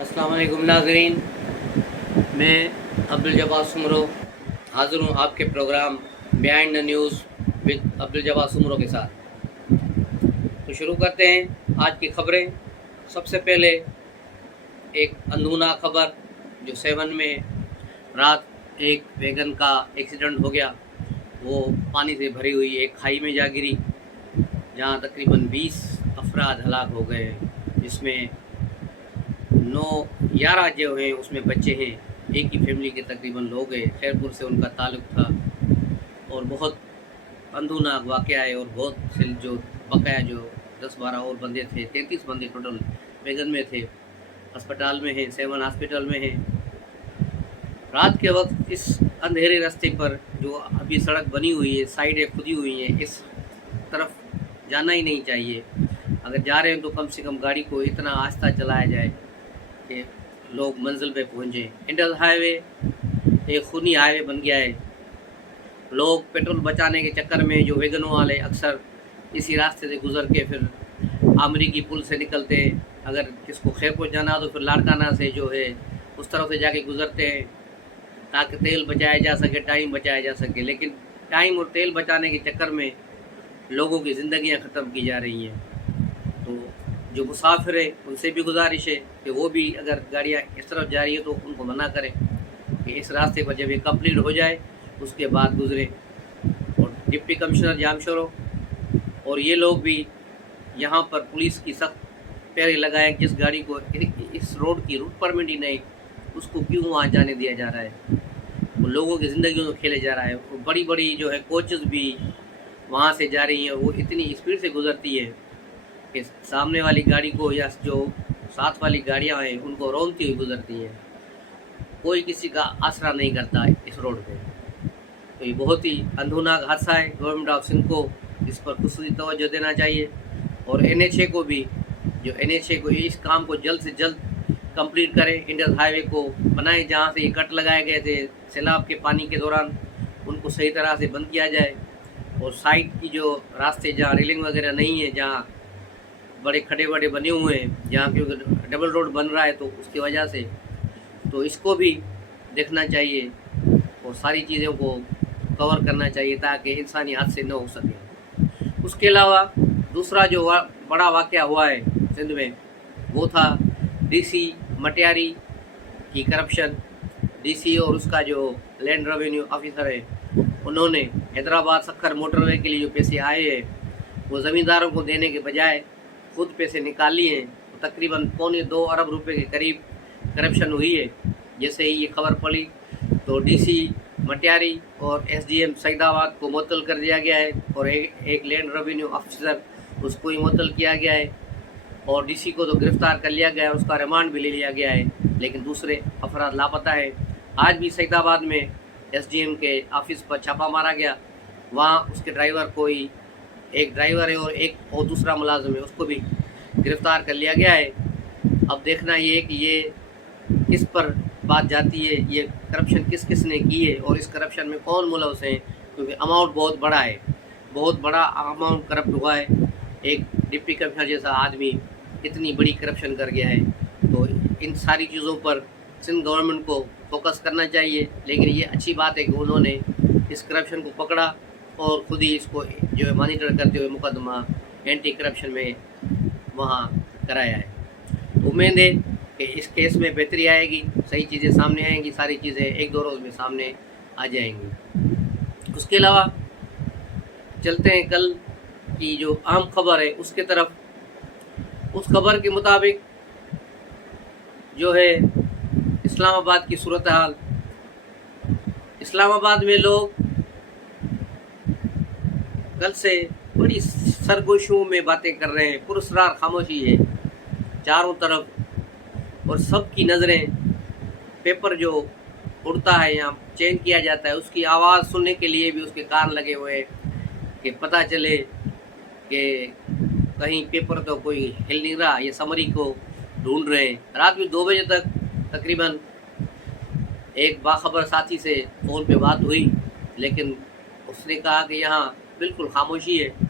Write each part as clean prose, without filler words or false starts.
अस्सलाम वालेकुम नाज़रीन, मैं अब्दुल जब्बार सुमरो हाज़िर हूँ आपके programme Behind the News with Abdul Jabbar Soomro के साथ। तो शुरू करते हैं आज की खबरें। सबसे पहले एक अंदरूना खबर जो 7 में रात एक वैगन का एक्सीडेंट हो गया। वो पानी से भरी हुई एक खाई में जा गिरी, जहाँ तकरीबन 20 अफराद हलाक हो गए, जिसमें 11 जो हैं उसमें बच्चे हैं। एक ही फैमिली के तकरीबन लोग हैं, खैरपुर से उनका ताल्लुक़ था। और बहुत अंदूनाक वाक़या है। और बहुत से जो बकाया जो 10-12 और बंदे थे, 33 बंदे टोटल वैगन में थे, अस्पताल में हैं, 7 हॉस्पिटल में हैं। रात के वक्त इस अंधेरे रास्ते पर जो अभी सड़क बनी हुई है, साइडें खुदी हुई हैं, इस तरफ जाना ही नहीं चाहिए। अगर जा रहे हैं तो कम से कम गाड़ी को इतना आहिस्ता चलाया जाए कि लोग मंजिल पे पहुँचें। इंडस हाईवे एक खूनी हाईवे बन गया है। लोग पेट्रोल बचाने के चक्कर में जो वैगनों वाले अक्सर इसी रास्ते से गुजर के फिर आमरी की पुल से निकलते हैं। अगर किसको खैरपुर जाना हो तो फिर लाड़काना से जो है उस तरफ से जाके गुजरते हैं, ताकि तेल बचाया जा सके, टाइम बचाया जा सके। लेकिन टाइम और तेल बचाने के चक्कर में लोगों की ज़िंदगियां ख़त्म की जा रही हैं। तो जो मुसाफिर है उनसे भी गुजारिश है कि वो भी अगर गाड़ियाँ इस तरफ जा रही है तो उनको मना करें कि इस रास्ते पर जब ये कंप्लीट हो जाए उसके बाद गुजरें। और डिप्टी कमिश्नर जामशोरो और ये लोग भी यहाँ पर पुलिस की सख्त पैरे लगाएं। जिस गाड़ी को इस रोड की रूट परमिट ही नहीं, उसको क्यों वहाँ जाने दिया जा रहा है? वो लोगों की ज़िंदगियों को खेले जा रहा है। वो बड़ी बड़ी जो है कोचेस भी वहाँ से जा रही हैं, और वो इतनी स्पीड से गुजरती है कि सामने वाली गाड़ी को या जो साथ वाली गाड़ियाँ हैं उनको रौंदती हुई गुजरती हैं। कोई किसी का आसरा नहीं करता है इस रोड पे। तो ये बहुत ही अंधुनाक हादसा है। गवर्नमेंट ऑफ सिंध को इस पर खुसूसी तवज्जो देना चाहिए, और NHA को भी, जो NHA को इस काम को जल्द से जल्द कंप्लीट करें। इंडस हाईवे को बनाए, जहाँ से ये कट लगाए गए थे सैलाब के पानी के दौरान, उनको सही तरह से बंद किया जाए। और साइड की जो रास्ते जहाँ रेलिंग वगैरह नहीं है, जहाँ बड़े खड़े बड़े बने हुए हैं, जहाँ क्योंकि डबल रोड बन रहा है तो उसकी वजह से, तो इसको भी देखना चाहिए और सारी चीज़ों को कवर करना चाहिए ताकि इंसानी हादसे न हो सके। उसके अलावा दूसरा जो बड़ा वाक़या हुआ है सिंध में, वो था DC मटियारी की करप्शन। DC और उसका जो लैंड रेवेन्यू ऑफिसर है, उन्होंने हैदराबाद सक्खर मोटरवे के लिए जो पैसे आए हैं वो ज़मींदारों को देने के बजाय खुद पैसे निकाल लिए हैं। तो तकरीबन 2.25 अरब रुपए के करीब करप्शन हुई है। जैसे ही ये खबर पड़ी तो DC मटियारी और SDM सईदाबाद को मुअत्तल कर दिया गया है, और एक लैंड रेवेन्यू ऑफिसर उसको ही मुअत्तल किया गया है। और DC को तो गिरफ्तार कर लिया गया है, उसका रिमांड भी ले लिया गया है, लेकिन दूसरे अफराद लापता है। आज भी सईदाबाद में SDM के ऑफिस पर छापा मारा गया। वहाँ उसके ड्राइवर को ही, एक ड्राइवर है और दूसरा मुलाजिम है, उसको भी गिरफ्तार कर लिया गया है। अब देखना ये है कि ये किस पर बात जाती है, ये करप्शन किस किस ने की है और इस करप्शन में कौन मुलव्वस है, क्योंकि अमाउंट बहुत बड़ा है, बहुत बड़ा अमाउंट करप्ट हुआ है। एक डिप्टी कमिश्नर जैसा आदमी इतनी बड़ी करप्शन कर गया है। तो इन सारी चीज़ों पर सिंध गवर्नमेंट को फोकस करना चाहिए। लेकिन ये अच्छी बात है कि उन्होंने इस करप्शन को पकड़ा और ख़ुद ही इसको जो है मॉनिटर करते हुए मुकदमा एंटी करप्शन में वहाँ कराया है। उम्मीद है कि इस केस में बेहतरी आएगी, सही चीज़ें सामने आएंगी, सारी चीज़ें 1-2 रोज़ में सामने आ जाएंगी। उसके अलावा चलते हैं कल की जो अहम खबर है उसके तरफ। उस खबर के मुताबिक जो है इस्लामाबाद की सूरत हाल, इस्लामाबाद में लोग कल से बड़ी सरगोशियों में बातें कर रहे हैं। पुरस्कार खामोशी है चारों तरफ, और सबकी नज़रें पेपर जो उड़ता है यहाँ चेंज किया जाता है उसकी आवाज़ सुनने के लिए भी उसके कान लगे हुए हैं कि पता चले कि कहीं पेपर तो कोई हिल नहीं रहा, ये समरी को ढूंढ रहे हैं। रात में 2 बजे तक तकरीबन एक बाखबर साथी से फ़ोन पे बात हुई, लेकिन उसने कहा कि यहाँ बिल्कुल खामोशी है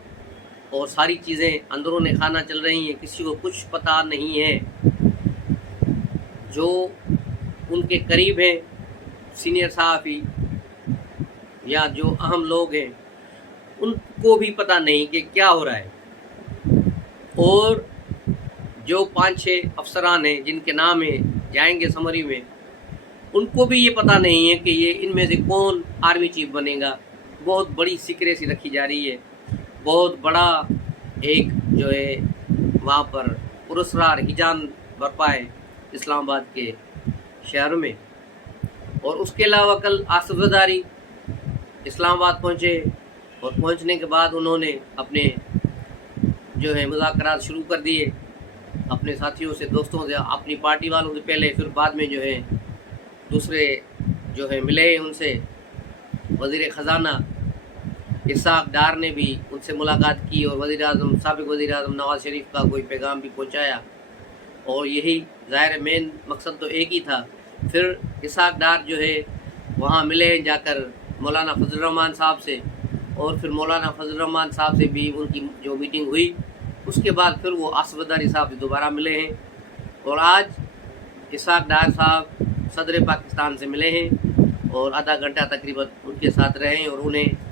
और सारी चीज़ें अंदरूनी खाना चल रही हैं, किसी को कुछ पता नहीं है। جو ان کے قریب ہیں سینئر صحافی یا جو اہم لوگ ہیں ان کو بھی پتہ نہیں کہ کیا ہو رہا ہے، اور جو 5-6 افسران ہیں جن کے نام ہیں جائیں گے سمری میں، ان کو بھی یہ پتہ نہیں ہے کہ یہ ان میں سے کون آرمی چیف بنے گا۔ بہت بڑی سیکریسی رکھی جا رہی ہے، بہت بڑا ایک جو ہے وہاں پر پراسرار ہجان برپا ہے اسلام آباد کے شہر میں۔ اور اس کے علاوہ کل آصف زرداری اسلام آباد پہنچے، اور پہنچنے کے بعد انہوں نے اپنے جو ہے مذاکرات شروع کر دیے اپنے ساتھیوں سے، دوستوں سے، اپنی پارٹی والوں سے پہلے، پھر بعد میں جو ہے دوسرے جو ہے ملے ان سے۔ وزیر خزانہ اسحاق ڈار نے بھی ان سے ملاقات کی، اور سابق وزیر اعظم نواز شریف کا کوئی پیغام بھی پہنچایا، اور یہی ظاہر مین مقصد تو ایک ہی تھا۔ پھر اسحاق ڈار جو ہے وہاں ملے جا کر مولانا فضل الرحمان صاحب سے، اور پھر مولانا فضل الرحمان صاحب سے بھی ان کی جو میٹنگ ہوئی، اس کے بعد پھر وہ آصف زرداری صاحب سے دوبارہ ملے ہیں، اور آج اسحاق ڈار صاحب صدر پاکستان سے ملے ہیں اور آدھا گھنٹہ تقریباً ان کے ساتھ رہے ہیں، اور انہیں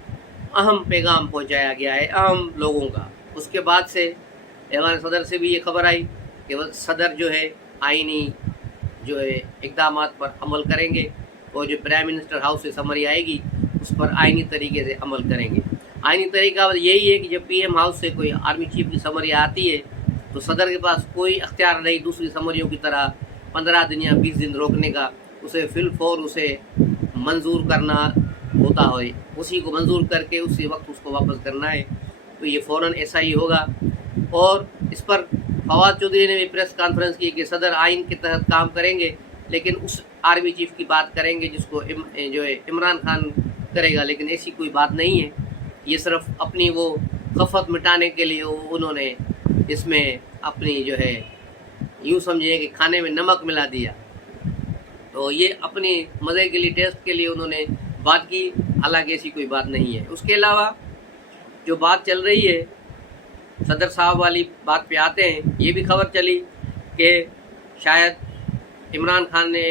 اہم پیغام پہنچایا گیا ہے اہم لوگوں کا۔ اس کے بعد سے ایوان صدر سے بھی یہ خبر آئی کہ صدر جو ہے آئینی جو ہے اقدامات پر عمل کریں گے، اور جو پرائم منسٹر ہاؤس سے سمری آئے گی اس پر آئینی طریقے سے عمل کریں گے۔ آئینی طریقہ یہی ہے کہ جب پی ایم ہاؤس سے کوئی آرمی چیف کی سمری آتی ہے تو صدر کے پاس کوئی اختیار نہیں دوسری سمریوں کی طرح 15 دن یا 20 دن روکنے کا، اسے فی الفور اسے منظور کرنا ہوتا ہے، اسی کو منظور کر کے اسی وقت اس کو واپس کرنا ہے، تو یہ فوراً ایسا ہی ہوگا۔ اور اس پر فواد چودھری نے بھی پریس کانفرنس کی کہ صدر آئین کے تحت کام کریں گے، لیکن اس آرمی چیف کی بات کریں گے جس کو جو ہے عمران خان کرے گا، لیکن ایسی کوئی بات نہیں ہے، یہ صرف اپنی وہ خفت مٹانے کے لیے انہوں نے اس میں اپنی جو ہے یوں سمجھیں کہ کھانے میں نمک ملا دیا، تو یہ اپنی مزے کے لیے ٹیسٹ کے لیے انہوں نے بات کی، حالانکہ ایسی کوئی بات نہیں ہے۔ اس کے علاوہ جو بات چل رہی ہے صدر صاحب والی بات پہ آتے ہیں، یہ بھی خبر چلی کہ شاید عمران خان نے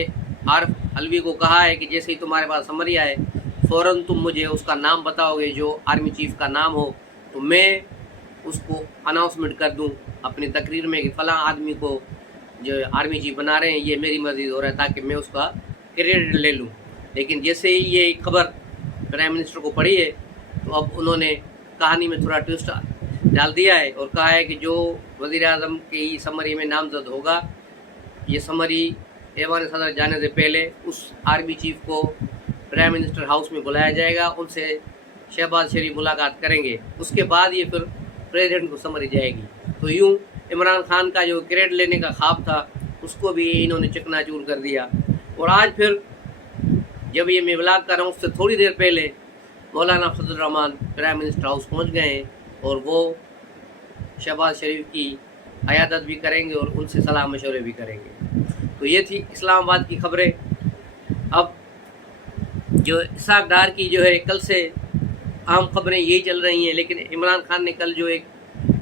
عارف علوی کو کہا ہے کہ جیسے ہی تمہارے پاس سمری آئے فوراً تم مجھے اس کا نام بتاؤ گے، جو آرمی چیف کا نام ہو تو میں اس کو اناؤنسمنٹ کر دوں اپنی تقریر میں کہ فلاں آدمی کو جو آرمی چیف بنا رہے ہیں، یہ میری مرضی ہو رہا ہے، تاکہ میں اس کا کریڈٹ لے لوں۔ لیکن جیسے ہی یہ خبر پرائم منسٹر کو پڑھی ہے تو اب انہوں نے کہانی میں تھوڑا ٹوسٹ ڈال دیا ہے، اور کہا ہے کہ جو وزیر اعظم کی سمری میں نامزد ہوگا، یہ سمری ایوان صدر جانے سے پہلے اس آرمی چیف کو پرائم منسٹر ہاؤس میں بلایا جائے گا، ان سے شہباز شریف ملاقات کریں گے، اس کے بعد یہ پھر پریزیڈنٹ کو سمری جائے گی۔ تو یوں عمران خان کا جو کریڈٹ لینے کا خواب تھا اس کو بھی انہوں نے چکنا چور کر دیا۔ اور آج پھر جب یہ میں بلاگ کر رہا ہوں اس سے تھوڑی دیر پہلے مولانا فضل الرحمان پرائم منسٹر ہاؤس پہنچ گئے ہیں، اور وہ شہباز شریف کی عیادت بھی کریں گے اور ان سے صلاح مشورے بھی کریں گے۔ تو یہ تھی اسلام آباد کی خبریں۔ اب جو اسحاق ڈار کی جو ہے کل سے اہم خبریں یہی چل رہی ہیں، لیکن عمران خان نے کل جو ایک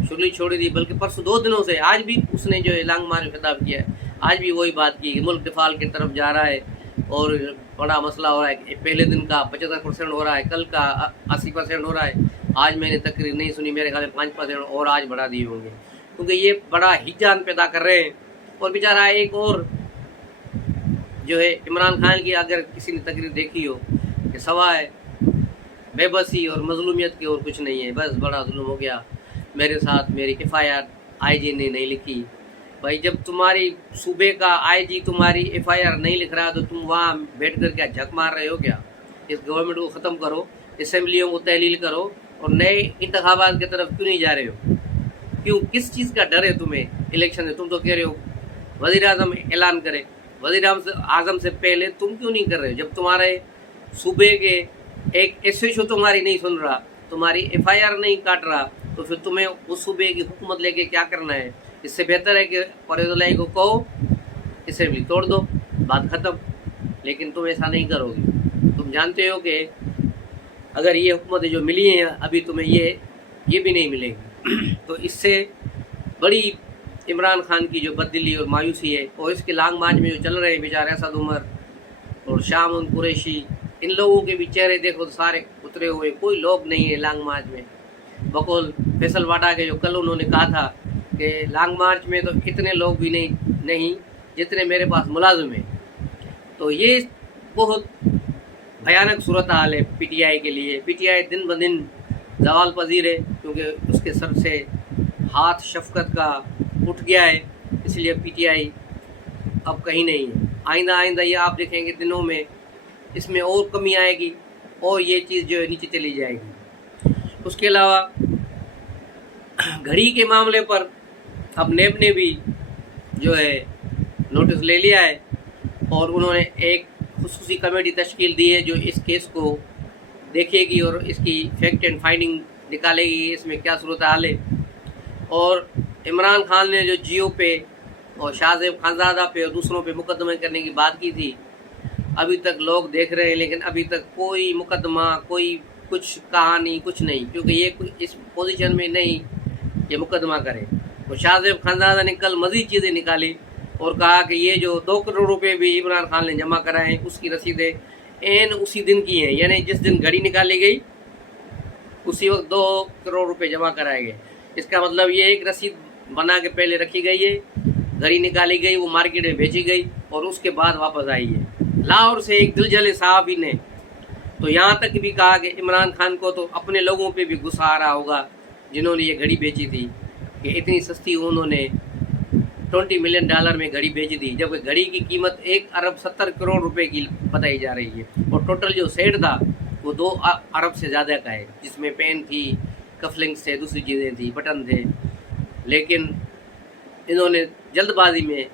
شرلی چھوڑی تھی، بلکہ پرسوں 2 دنوں سے آج بھی اس نے جو ہے لانگ مارچ خطاب کیا ہے، آج بھی وہی بات کی کہ ملک دفاع کی طرف جا رہا ہے اور بڑا مسئلہ ہو رہا ہے کہ پہلے دن کا 75% ہو رہا ہے، کل کا 80% ہو رہا ہے، آج میں نے تقریر نہیں سنی، میرے خیال میں 5% اور آج بڑھا دیے ہوں گے، کیونکہ یہ بڑا ہیجان پیدا کر رہے ہیں۔ اور بیچارہ ایک اور جو ہے عمران خان کی اگر کسی نے تقریر دیکھی ہو کہ سوائے بے بسی اور مظلومیت کی اور کچھ نہیں ہے، بس بڑا ظلم ہو گیا میرے ساتھ، میری FIR آئی جی نے نہیں لکھی۔ بھائی جب تمہاری صوبے کا آئی جی تمہاری FIR نہیں لکھ رہا تو تم وہاں بیٹھ کر کیا جھک مار رہے ہو کیا؟ اس گورنمنٹ کو ختم کرو، اسمبلیوں کو تحلیل کرو، اور نئے انتخابات کی طرف کیوں نہیں جا رہے ہو؟ کیوں؟ کس چیز کا ڈر ہے تمہیں الیکشن سے؟ تم تو کہہ رہے ہو وزیر اعظم اعلان کرے، وزیر اعظم سے پہلے تم کیوں نہیں کر رہے؟ جب تمہارے صوبے کے ایک SHO تمہاری نہیں سن رہا، تمہاری FIR نہیں کاٹ رہا، تو پھر تمہیں اس صوبے کی حکومت لے کے کیا کرنا ہے؟ اس سے بہتر ہے کہ پرویز الہی کو کہو اسمبلی توڑ دو، بات ختم۔ لیکن تم ایسا نہیں کرو گے، تم جانتے ہو کہ اگر یہ حکومتیں جو ملی ہیں ابھی تمہیں یہ بھی نہیں ملے گی، تو اس سے بڑی इमरान खान की जो बददिली और मायूसी है, और इसके लॉन्ग मार्च में जो चल रहे हैं बेचारे असद उमर और शाम कुरैशी, इन लोगों के भी चेहरे देखो तो सारे उतरे हुए, कोई लोग नहीं है लॉन्ग मार्च में। बकौल फैसल वाडा के जो कल उन्होंने कहा था कि लॉन्ग मार्च में तो इतने लोग भी नहीं जितने मेरे पास मुलाजिम हैं। तो ये बहुत भयानक सूरत हाल है पीटीआई के लिए। पीटीआई दिन ब दिन जवाल पजीर है, क्योंकि उसके सर से हाथ शफकत का उठ गया है, इसलिए पीटीआई अब कहीं नहीं है। आइंदा ये आप देखेंगे दिनों में इसमें और कमी आएगी और ये चीज़ जो है नीचे चली जाएगी। उसके अलावा घड़ी के मामले पर अब नेब ने भी जो है नोटिस ले लिया है और उन्होंने एक खुसूसी कमेटी तश्कील दी है जो इस केस को देखेगी और इसकी फैक्ट एंड फाइंडिंग निकालेगी, इसमें क्या सूरत हाल है। और इमरान खान ने जो जियो पे और शाहजेब खानजादा पे और दूसरों पे मुकदमे करने की बात की थी, अभी तक लोग देख रहे हैं, लेकिन अभी तक कोई मुकदमा, कोई कुछ कहानी, कुछ नहीं, क्योंकि ये इस पोजीशन में नहीं ये मुकदमा करे। और शाहजेब खानजादा ने कल मज़ीद चीज़ें निकाली और कहा कि ये जो 2 करोड़ रुपए भी इमरान खान ने जमा कराए हैं उसकी रसीदें एन उसी दिन की हैं, यानी जिस दिन घड़ी निकाली गई उसी वक्त 2 करोड़ रुपए जमा कराए गए। इसका मतलब ये एक रसीद बना के पहले रखी गई है, घड़ी निकाली गई, वो मार्केट में बेची गई और उसके बाद वापस आई है। लाहौर से एक दिलजले साहबी ने तो यहाँ तक भी कहा कि इमरान खान को तो अपने लोगों पे भी गुस्सा आ रहा होगा जिन्होंने ये घड़ी बेची थी, कि इतनी सस्ती उन्होंने $20 मिलियन में घड़ी बेच दी, जबकि घड़ी की कीमत 1 अरब 70 करोड़ रुपए की बताई जा रही है। और टोटल जो सेट था वो 2 अरब से ज़्यादा का है, जिसमें पेन थी, कफलिंग्स थे, दूसरी चीज़ें थी, बटन थे। लेकिन इन्होंने जल्दबाजी में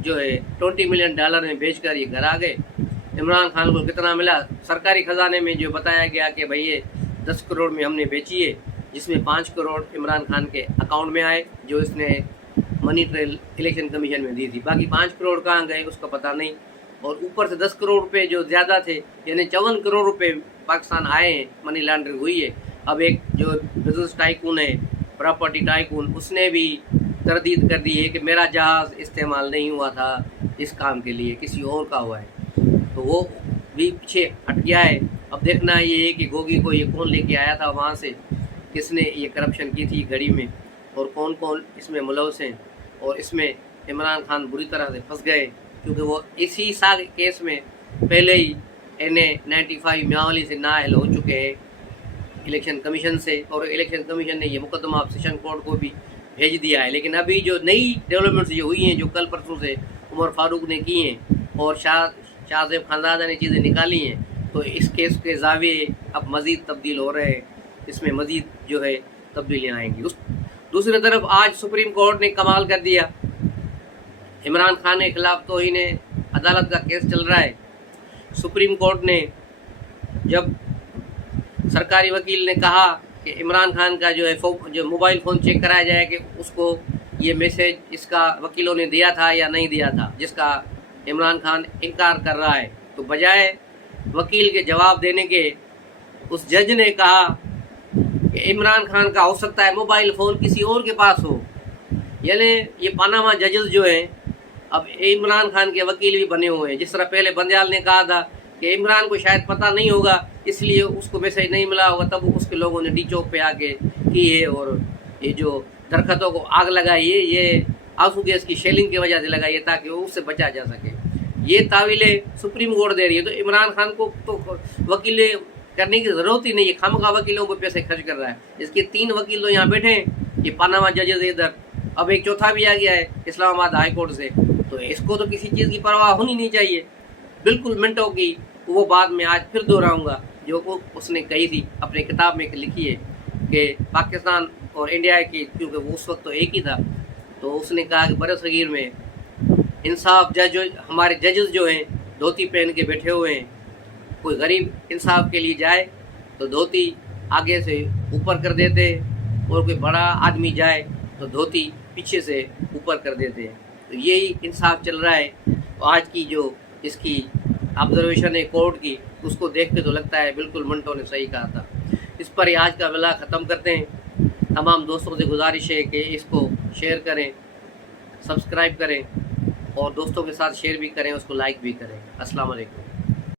जो है $20 मिलियन में बेचकर ये घर आ गए। इमरान खान को कितना मिला? सरकारी ख़जाने में जो बताया गया कि भाई ये 10 करोड़ में हमने बेची है, जिसमें 5 करोड़ इमरान खान के अकाउंट में आए जो इसने मनी ट्रेल इलेक्शन कमीशन में दी थी। बाकी 5 करोड़ कहाँ गए उसका पता नहीं। और ऊपर से 10 करोड़ रुपए जो ज़्यादा थे, यानी 54 करोड़ रुपए पाकिस्तान आए हैं, मनी लॉन्ड्रिंग हुई है। अब एक जो बिजनेस टाइकून है, प्रॉपर्टी टाइकून, उसने भी तरदीद कर दी है कि मेरा जहाज़ इस्तेमाल नहीं हुआ था इस काम के लिए, किसी और का हुआ है, तो वो भी पीछे हट गया है। अब देखना ये है कि गोगी को ये कौन लेके आया था वहाँ से, किसने ये करप्शन की थी घड़ी में, और कौन कौन इसमें मुलव्वस हैं। और इसमें इमरान खान बुरी तरह से फंस गए, क्योंकि वो इसी केस में पहले ही NA-95 म्यावली से नाअहल हो चुके हैं इलेक्शन कमीशन से, और इलेक्शन कमीशन ने ये मुकदमा सेशन कोर्ट को भी भेज दिया है। लेकिन अभी जो नई डेवलपमेंट्स ये हुई हैं, जो कल परसों से उमर फारूक ने की हैं और शाहजेब खानजादा ने चीज़ें निकाली हैं, तो इस केस के जाविये अब मज़ीद तब्दील हो रहे हैं, इसमें मज़ीद जो है तब्दीलियाँ आएंगी। दूसरी तरफ आज सुप्रीम कोर्ट ने कमाल कर दिया, इमरान खान के खिलाफ तो अदालत का केस चल रहा है। सुप्रीम कोर्ट ने जब सरकारी वकील ने कहा कि इमरान खान का जो है जो मोबाइल फ़ोन चेक कराया जाए कि उसको ये मैसेज इसका वकीलों ने दिया था या नहीं दिया था, जिसका इमरान खान इनकार कर रहा है, तो बजाय वकील के जवाब देने के उस जज ने कहा कि इमरान खान का हो सकता है मोबाइल फ़ोन किसी और के पास हो। यानी ये पानामा जजेस जो हैं अब इमरान खान के वकील भी बने हुए हैं। जिस तरह पहले बंदयाल ने कहा था कि इमरान को शायद पता नहीं होगा इसलिए उसको मैसेज नहीं मिला होगा, तब उसके लोगों ने डी चौक पे आके की है और ये जो दरख्तों को आग लगाई है, ये आंसू गैस की शेलिंग की वजह से लगाई है ताकि वो उससे बचा जा सके। ये तावीलें सुप्रीम कोर्ट दे रही है, तो इमरान खान को तो वकील करने की ज़रूरत ही नहीं है, खामखा वकीलों को पैसे खर्च कर रहा है। इसके 3 वकील तो यहाँ बैठे हैं, ये पानामा जजेस इधर, अब एक चौथा भी आ गया है इस्लामाबाद हाई कोर्ट से, तो इसको तो किसी चीज़ की परवाह होनी नहीं चाहिए। बिल्कुल मिनटों की वो बात मैं आज फिर दोहराऊंगा जो उसने कही थी, अपने किताब में लिखी है कि पाकिस्तान और इंडिया की, क्योंकि वो उस वक्त तो एक ही था, तो उसने कहा कि बरसगीर में इंसाफ हमारे जजेस जो हैं धोती पहन के बैठे हुए हैं, कोई गरीब इंसाफ के लिए जाए तो धोती आगे से ऊपर कर देते, और कोई बड़ा आदमी जाए तो धोती पीछे से ऊपर कर देते हैं। तो यही इंसाफ चल रहा है। तो आज की जो इसकी ऑब्जर्वेशन है कोर्ट की, उसको देख के तो लगता है बिल्कुल मंटो ने सही कहा था। इस पर ही आज का व्लॉग ख़त्म करते हैं। तमाम दोस्तों से गुजारिश है कि इसको शेयर करें سبسکرائب کریں اور دوستوں کے ساتھ شیئر بھی کریں، اس کو لائک بھی کریں۔ السلام علیکم۔